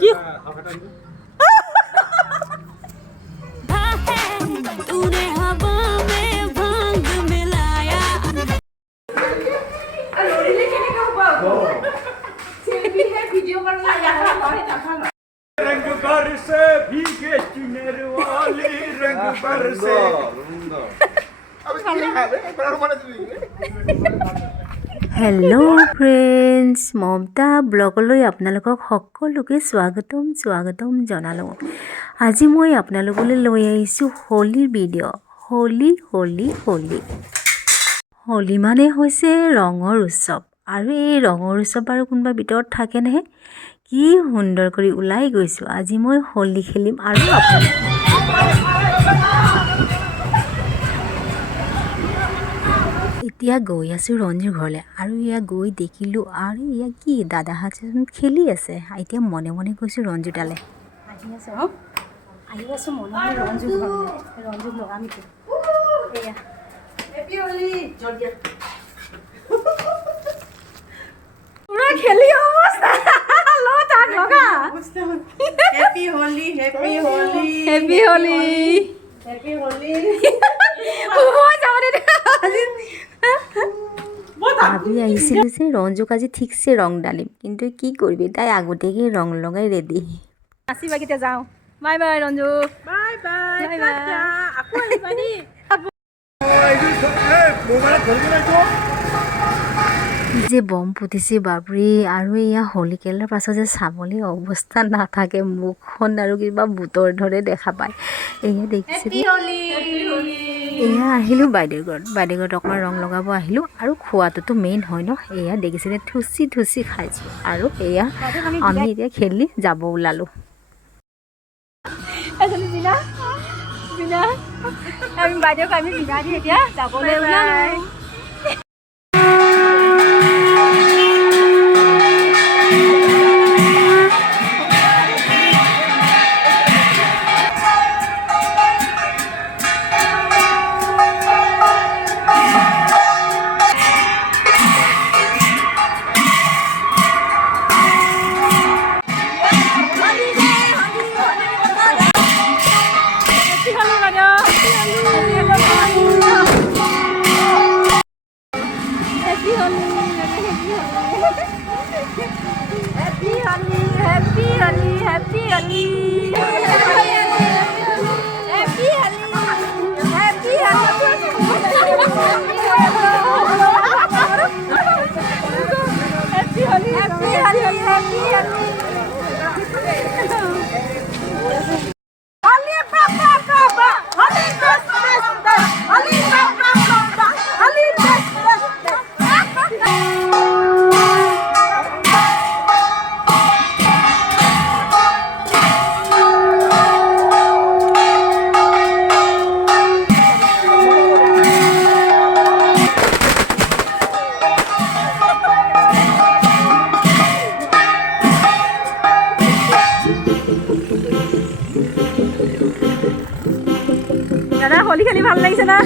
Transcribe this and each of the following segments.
কি तूने हवा में भांग मिलाया रंग बरसे भीगे चुनर वाली रंग बरसे হেল্ল' ফ্ৰেণ্ডছ, মমতা ব্লগলৈ আপোনালোকক সকলোকে স্বাগতম জনালোঁ। আজি মই আপোনালোকলৈ লৈ আহিছোঁ হোলীৰ ভিডিঅ'। হোলী মানে হৈছে ৰঙৰ উৎসৱ, আৰু এই ৰঙৰ উৎসৱ আৰু কোনোবা ভিতৰত থাকে নহয়। কি সুন্দৰ কৰি ওলাই গৈছোঁ। আজি মই হোলী খেলিম আৰু এতিয়া গৈ আছোঁ ৰঞ্জুৰ ঘৰলৈ, আৰু ইয়াত গৈ দেখিলোঁ আৰু ইয়াত কি দাদাহঁত খেলি আছে। এতিয়া মনে মনে গৈছোঁ ৰঞ্জু তালৈ। আহি আছোঁ মনে মনে ৰঞ্জুৰ ঘৰলৈ। ৰঞ্জুক লগামিতো এয়া পুৰা খেলি অৱস্থা তাক লগা। Happy Holi, Happy Holi, happy Holi. Happy Holi. ভাবি আহিছিলোঁ যে ৰঞ্জুক আজি ঠিকছে ৰং ডালিম, কিন্তু কি কৰিবি, তাই আগতীয়াকৈ ৰং লগাই ৰেডি। নাচিবা কেতিয়া যাওঁ। Bye bye Ranju. Bye bye. Tata. Aku lagi ni. কি যে বম ফুটিছে বাপৰি। আৰু এয়া হোলী খেলাৰ পাছত যে চাবলৈ অৱস্থা নাথাকে, মুখখন আৰু কিবা বুটৰ দৰে দেখা পায়। এয়া দেখিছিলোঁ, এয়া আহিলোঁ বাইদেউৰ ঘৰত অকণমান ৰং লগাব আহিলোঁ, আৰু খোৱাটোতো মেইন হয় ন। এয়া দেখিছিলে থুচি খাইছোঁ, আৰু এয়া আমি এতিয়া খেলি যাব ওলালোঁ। আমি বাইদেউক আমি বিদায় দি এতিয়া যাবলৈ ওলালোঁ। দাদা হোলী খেলি ভাল লাগিছে না?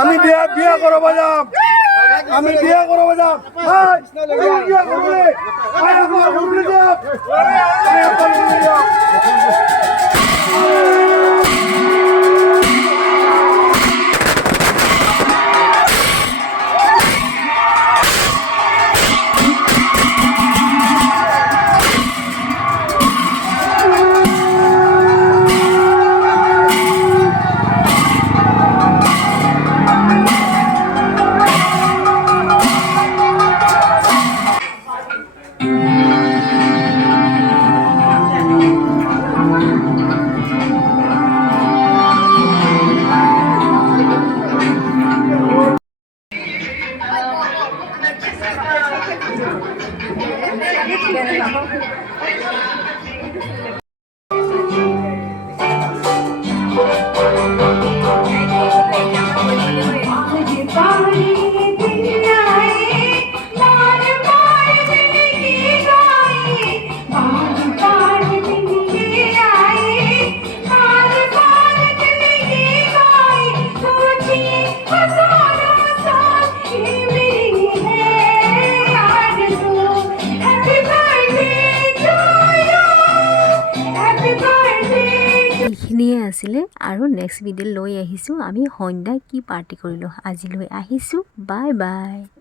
আমি বিয়া করব যাম, আমি বিয়া করব যাম, বিয়া করব রে আয় আমার উঠে যাও, এইখিনিয়ে আছিলে আৰু নেক্সট ভিডিঅ' লৈ আহিছোঁ আমি সন্ধ্যা কি পাৰ্টি কৰিলোঁ আজিলৈ আহিছোঁ বাই বাই।